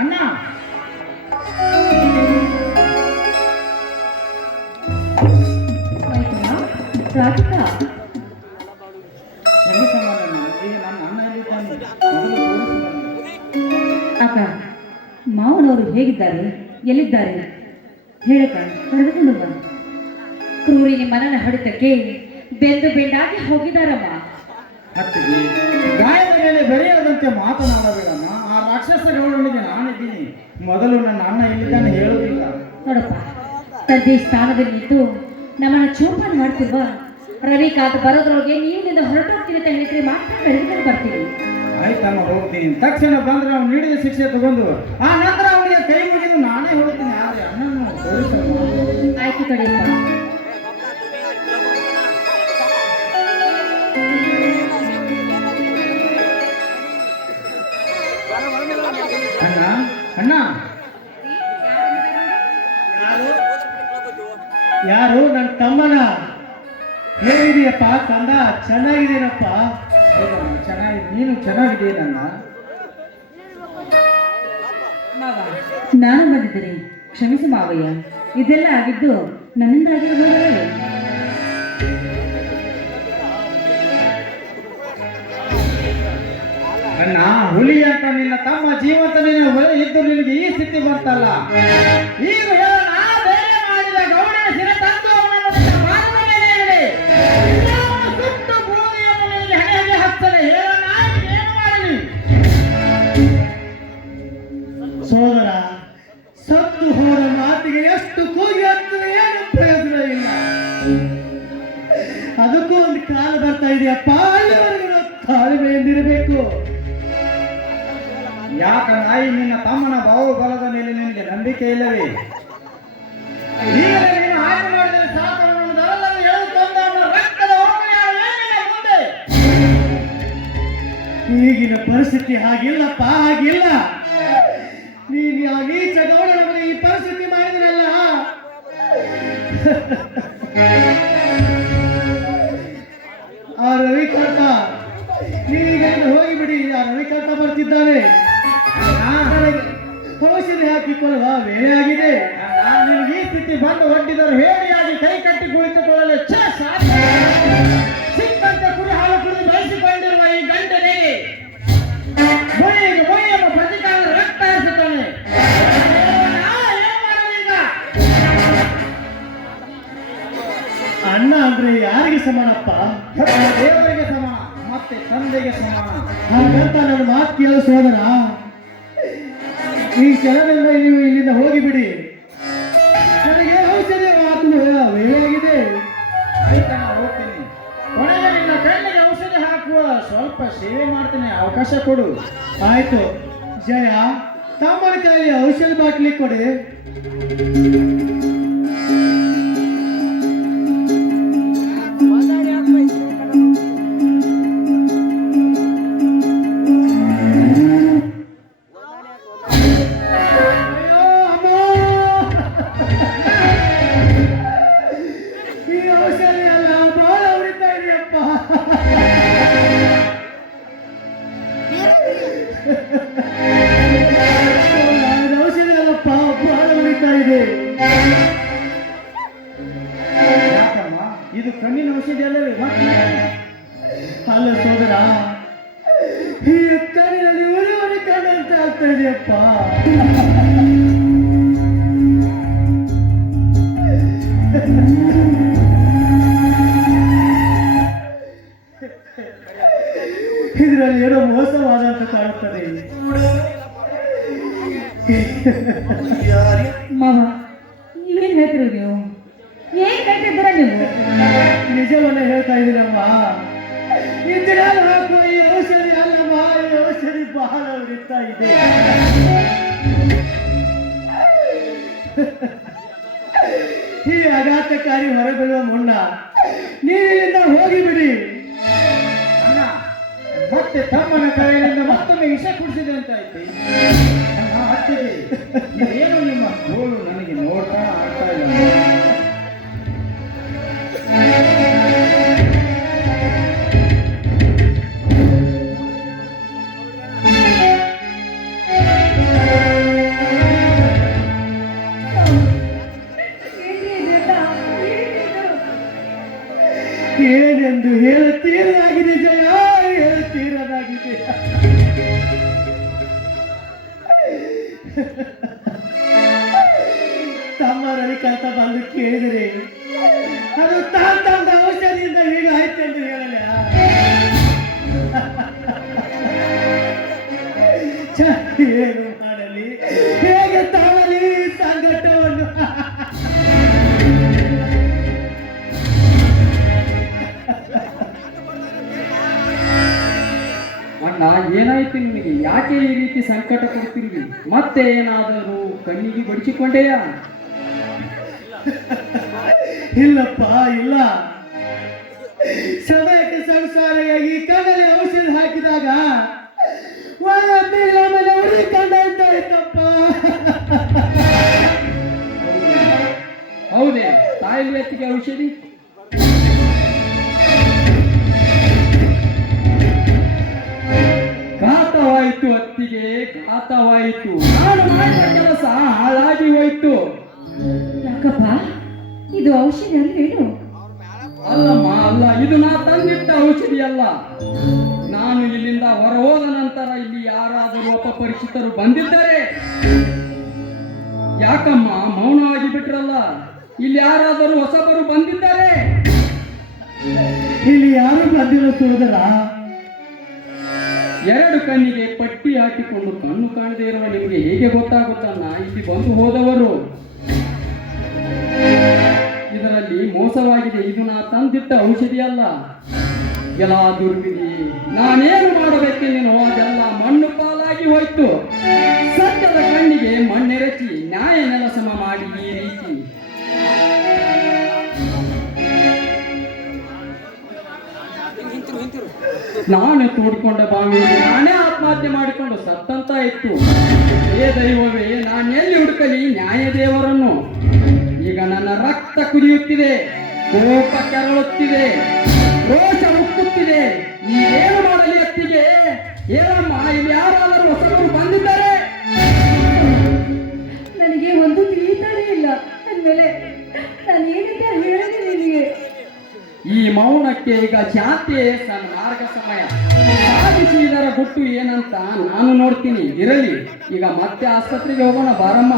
ಅಣ್ಣ ರಾಧಿಕಾ ಅಕ್ಕ, ಮಾವನವರು ಹೇಗಿದ್ದಾರೆ, ಎಲ್ಲಿದ್ದಾರೆ ಹೇಳಕ್ಕ, ಕರೆದುಕೊಂಡು ಬಾ. ಕ್ರೂರಿ ನಿಮ್ಮನ ಹೊಡೆತಕ್ಕೆ ಬೆಂದು ಬೆಂಡಾಗಿ ಹೋಗಿದಾರಮ್ಮ. ಹತ್ತಿಗೆ ಗಾಯದ ಮೇಲೆ ಬೆರೆಯದಂತೆ ಮಾತನಾಡಬೇಡಮ್ಮ. ಆ ರಾಕ್ಷಸರೊಳಗೆ ನಾನಿದ್ದೀನಿ. ಮೊದಲು ನನ್ನ ಅಣ್ಣ ಎಲ್ಲಿದ್ದಾನೆ ಹೇಳುವುದಿಲ್ಲ. ನೋಡಪ್ಪ, ತಂದೆ ಸ್ಥಾನದಲ್ಲಿ ನಿಂತು ನಮ್ಮನ್ನ ಚೋಪಾನ ಮಾಡ್ತಿಲ್ವಾ? ರವಿಕಾಂತ್ ಬರೋದ್ರೊಳಗೆ ನೀವಿನಿಂದ ಹೊರಟೋಗ್ತೀನಿ ಅಂತ ಹೇಳಿದ್ರೆ ಮಾತ್ರ ಕರೆದುಕೊಂಡು ಬರ್ತೀವಿ. ಆಯ್ತಮ್ಮ, ಹೋಗ್ತೀನಿ. ತಕ್ಷಣ ಬಂದ್ರೆ ಅವ್ನು ನೀಡಿದ ಶಿಕ್ಷೆ ತಗೊಂಡು ಆ ನಂತರ ಅವನಿಗೆ ಕೈ ಮುಗಿದು ನಾನೇ ಹೋಗ್ತೀನಿ. ಆದ್ರೆ ಅಣ್ಣನ ತೋರಿಸಲ್ಲ. ಆಯ್ತು ಕಡೆಯಪ್ಪ. ಅಣ್ಣ ಅಣ್ಣ ಯಾರು? ನನ್ನ ತಮ್ಮನ. ಹೇಗಿದೆಯಪ್ಪ ಕಂದ? ಚೆನ್ನಾಗಿದ್ದೀನಪ್ಪ. ಚೆನ್ನಾಗಿದೆ, ನೀನು ಚೆನ್ನಾಗಿದ್ದೀನಣ್ಣ. ನಾನು ಬಂದಿದ್ದೀನಿ, ಕ್ಷಮಿಸು ಮಾವಯ್ಯ. ಇದೆಲ್ಲ ಆಗಿದ್ದು ನನ್ನಿಂದ ಆಗಿರಬಹುದೇ? ಅಣ್ಣ, ಹುಲಿ ಅಂತ ನಿನ್ನ ತಮ್ಮ ಜೀವಂತ ಇದ್ದು ನಿನಗೆ ಈ ಸ್ಥಿತಿ ಬಂತಲ್ಲ. ಈಗ ಬೇರೆ ಮಾಡಿದ ಗೌಡನ ಶಿರ ತಂದು ಅವನನ್ನು ಸುಟ್ಟು ಬೂದಿಯನ್ನು ನಿನಗೆ ಹಣೆಗೆ ಹಚ್ಚಲೆ. ಹೇಳೋಣ, ಏನು ಮಾಡಲಿ? ಸೋದರ, ಸತ್ತು ಹೋದ ಮಾತಿಗೆ ಎಷ್ಟು ಕೂಗಿ ಹತ್ತಿದ್ರೆ ಏನು ಪ್ರಯೋಜನ ಇಲ್ಲ. ಅದಕ್ಕೂ ಒಂದು ಕಾಲ ಬರ್ತಾ ಇದೆಯಪ್ಪ. ಅಲ್ಲಿವರೆಗೂ ತಾಳ್ಮೆಯಿಂದಿರಬೇಕು. ಯಾಕಂದ್ರೆ ನಿನ್ನ ತಮ್ಮನ ಬಾಹುಬಲದ ಮೇಲೆ ನಿನಗೆ ನಂಬಿಕೆ ಇಲ್ಲವೇ? ಈಗಲೇ ನೀನು ಹಾಗೆ ಮಾಡಿದರೆ ಸಾಕು. ಅನ್ನೋದೆಲ್ಲವೂ ಹೇಳುತ್ತಂದ ರಕ್ತದ ಮುಂದೆ. ಈಗಿನ ಪರಿಸ್ಥಿತಿ ಹಾಗಿಲ್ಲಪ್ಪ, ಹಾಗಿಲ್ಲ. ನೀನು ಆ ನೀಚ ಗೌಡರ ಮನೆ ಈ ಪರಿಸ್ಥಿತಿ ಮಾಡಿದ್ರಲ್ಲ. ಆ ರವಿಕಾಂತ, ನೀವೀಗ ಹೋಗಿಬಿಡಿ. ಆ ರವಿಕಾಂತ ಬರ್ತಿದ್ದಾನೆ. ಔಷಧಿ ಹಾಕಿಕೊಳ್ಳುವ ವೇಳೆ ಆಗಿದೆ. ನಿನಗೆ ಈ ಸ್ಥಿತಿ ಬಂದು ಒಡ್ಡಿದರು ಹೇಡಿಯಾಗಿ ಕೈ ಕಟ್ಟಿ ಕುಳಿತುಕೊಳ್ಳಲು ಸಿಕ್ಕಂತೆ ಕುರಿ ಹಾಲು ಕುಡಿದು ಬೆಳೆಸಿಕೊಂಡಿರುವ ಈ ಗಂಟೆಗೆ ಮೊಯ್ಯಮ್ಮ ಪ್ರತಿಕಾರ ರಕ್ತ ಹರಿಸುತ್ತಾನೆ. ಅಣ್ಣ ಅಂದ್ರೆ ಯಾರಿಗೆ ಸಮಾನಪ್ಪ? ದೇವರಿಗೆ ಸಮಾನ, ಮತ್ತೆ ತಂದೆಗೆ ಸಮಾನ. ಹಾಗಂತ ನನ್ನ ಮಾತು ಕೇಳು ಸೋದರ. ಈ ಕ್ಷಣದಿಂದ ನೀವು ಇಲ್ಲಿಂದ ಹೋಗಿಬಿಡಿ. ನನಗೆ ಔಷಧಿ ಹಾಕುವ ವೇಳೆ ಆಗಿದೆ. ಆಯ್ತಾ, ಹೋಗ್ತೀನಿ. ಕೊನೆಗೆ ನಿನ್ನ ಕಣ್ಣಿಗೆ ಔಷಧಿ ಹಾಕುವ ಸ್ವಲ್ಪ ಸೇವೆ ಮಾಡ್ತೀನಿ, ಅವಕಾಶ ಕೊಡು. ಆಯ್ತು ಜಯ, ತಮ್ಮನ ಕೈಯಲ್ಲಿ ಔಷಧಿ ಬಾಟ್ಲಿ ಕೊಡಿ. ಯಾಕಮ್ಮ, ಇದು ಕಣ್ಣಿನ ಔಷಧಿ ಅಲ್ಲವೇ? ಅಲ್ಲ ಸೋದರ, ಈ ಕಣ್ಣಿನಲ್ಲಿ ಉರಿವರಿ ಕಣ್ಣಂತ ಆಗ್ತಾ ಇದೆಯಪ್ಪ. ಇದರಲ್ಲಿ ಏನೋ ಮೋಸವಾದಂತ ಕಾಣುತ್ತದೆ. ಮಾವ, ಏನ್ ಹೇಳ್ತಿರೋ ನೀವು? ಏನ್ ಹೇಳ್ತಿದ್ದೀರ ನೀವು? ನಿಜವನ್ನ ಹೇಳ್ತಾ ಇದ್ದೀನಮ್ಮ. ಇಂದಿರಾಲು ಹಾಕುವ ಈ ಔಷಧಿ ಅಲ್ಲಮ್ಮ, ಈ ಔಷಧಿ ಬಹಳ ಉರಿತಾ ಇದೆ. ಈ ಆಘಾತಕಾರಿ ಹೊರಬೀಳುವ ಮುನ್ನ ನೀವಿಲ್ಲಿಂದ ಹೋಗಿಬಿಡಿ. ಅಣ್ಣ, ಮತ್ತೆ ತಮ್ಮನ ಕೈಯಿಂದ ಮತ್ತೊಮ್ಮೆ ವಿಷ ಕುಡಿಸಿದೆ ಅಂತ ಆಯ್ತು. ನನ್ನ ಹತ್ತಿಗೆ ಏನು ನಿಮ್ಮ ಗೋಳು ನನಗೆ ನೋಡ್ತಾ ಆಗ್ತಾ ಇಲ್ಲ. ತೀರನಾಗಿದೆ ಜಯ, ತೀರನಾಗಿದೆ. ತಮ್ಮ ರವಿಕಾಂತ ಬಂದು ಕೇಳಿದರೆ ಅದು ತಂದ ಔಷಧಿಯಿಂದ ಹೀಗಾಯ್ತು ಎಂದು ಹೇಳಲ್ಲ. ಏನು ಮಾಡಲಿ, ಹೇಗೆ ತಾಳಲಿ ಸಂಕಟವನ್ನು? ಅಣ್ಣ, ಏನಾಯ್ತು ನಿನಗೆ? ಯಾಕೆ ಈ ರೀತಿ ಸಂಕಟ ಪಡ್ತಿರುವಿ? ಮತ್ತೆ ಏನಾದರೂ ಕಣ್ಣಿಗೆ ಬಡಿಸಿಕೊಂಡೆಯಾ? ಇಲ್ಲಪ್ಪ, ಇಲ್ಲ. ಸಮಯಕ್ಕೆ ಸಂಸಾರಿಯಾಗಿ ಕಣ್ಣಲ್ಲಿ ಔಷಧ ಹಾಕಿದಾಗ ಮೇಲೆ ಉರಿ ಕಂಡಾಯ್ತಾಯ್ತಪ್ಪ. ಹೌದೇ? ತಾಯಿ ವ್ಯಕ್ತಿಗೆ ಔಷಧಿ ಘಾತವಾಯಿತು, ಅತ್ತಿಗೆ ಘಾತವಾಯಿತು. ನಾನು ಮಾಡಿದ ಕೆಲಸ ಹಾಳಾಗಿ ಹೋಯ್ತು. ಯಾಕಪ್ಪ, ಇದು ಔಷಧಿ ಅಲ್ವೇನು? ಅಲ್ಲಮ್ಮ, ಅಲ್ಲ, ಇದು ನಾ ತಂದಿಟ್ಟ ಔಷಧಿ ಅಲ್ಲ. ನಾನು ಇಲ್ಲಿಂದ ಹೊರ ಹೋದ ನಂತರ ಇಲ್ಲಿ ಯಾರಾದರೂ ಅಪರಿಚಿತರು ಬಂದಿದ್ದರೆ, ಯಾಕಮ್ಮ ಮೌನವಾಗಿ ಬಿಟ್ರಲ್ಲ? ಇಲ್ಲಿ ಯಾರಾದರೂ ಹೊಸಬರು ಬಂದಿದ್ದಾರೆ? ಇಲ್ಲಿ ಯಾರು ಬಂದಿರೋ ಸೋದರ? ಎರಡು ಕಣ್ಣಿಗೆ ಪಟ್ಟಿ ಹಾಕಿಕೊಂಡು ಕಣ್ಣು ಕಾಣದೇ ಇರುವ ನಿಮಗೆ ಹೇಗೆ ಗೊತ್ತಾಗುತ್ತನ್ನ? ಇಲ್ಲಿ ಬಂದು ಹೋದವರು. ಇದರಲ್ಲಿ ಮೋಸವಾಗಿದೆ. ಇದು ನಾ ತಂದಿಟ್ಟ ಔಷಧಿ ಅಲ್ಲ. ಎಲ್ಲ ದುರ್ವಿಧಿ. ನಾನೇನು ಮಾಡಬೇಕೆಂದೇನೋ ಅದೆಲ್ಲ ಮಣ್ಣು ಪಾಲಾಗಿ ಹೋಯ್ತು. ಸತ್ಯದ ಕಣ್ಣಿಗೆ ಮಣ್ಣೆರಚಿ ನ್ಯಾಯ ನೆಲಸಮ ಮಾಡಿ ಈ ರೀತಿ ನಾನು ತೋಡ್ಕೊಂಡ ಬಾವಿಯಲ್ಲಿ ನಾನೇ ಆತ್ಮಹತ್ಯೆ ಮಾಡಿಕೊಂಡು ಸತ್ತಂತ ಇತ್ತು. ಏ ದೈವವೇ, ನಾನೆಲ್ಲಿ ಹುಡುಕಲಿ ನ್ಯಾಯ ದೇವರನ್ನು? ಈಗ ನನ್ನ ರಕ್ತ ಕುದಿಯುತ್ತಿದೆ, ಕೋಪ ಕೆರಳುತ್ತಿದೆ, ರೋಷ ಉಕ್ಕುತ್ತಿದೆ. ಈಗೇನು ಮಾಡಲಿ ಅತ್ತಿಗೆ? ಏನಮ್ಮ, ಇಲ್ಲಿ ಯಾರಾದರೂ ಹೊಸಬರು ಬಂದಿದ್ದಾರೆ? ನನಗೆ ಒಂದು ತಿಳಿತಾನೇ ಇಲ್ಲ. ಅಂದಮೇಲೆ ನಾನು ಏನಂತ ಹೇಳಿದೆ ನಿನಗೆ? ಈ ಮೌನಕ್ಕೆ ಈಗ ಶಾಂತಿಯೇ ಮಾರ್ಗ ಸಮಯ. ಸಾಧಿಸಿ ಇದರ ಗುಟ್ಟು ಏನಂತ ನಾನು ನೋಡ್ತೀನಿ. ಇರಲಿ, ಈಗ ಮತ್ತೆ ಆಸ್ಪತ್ರೆಗೆ ಹೋಗೋಣ ಬಾರಮ್ಮ.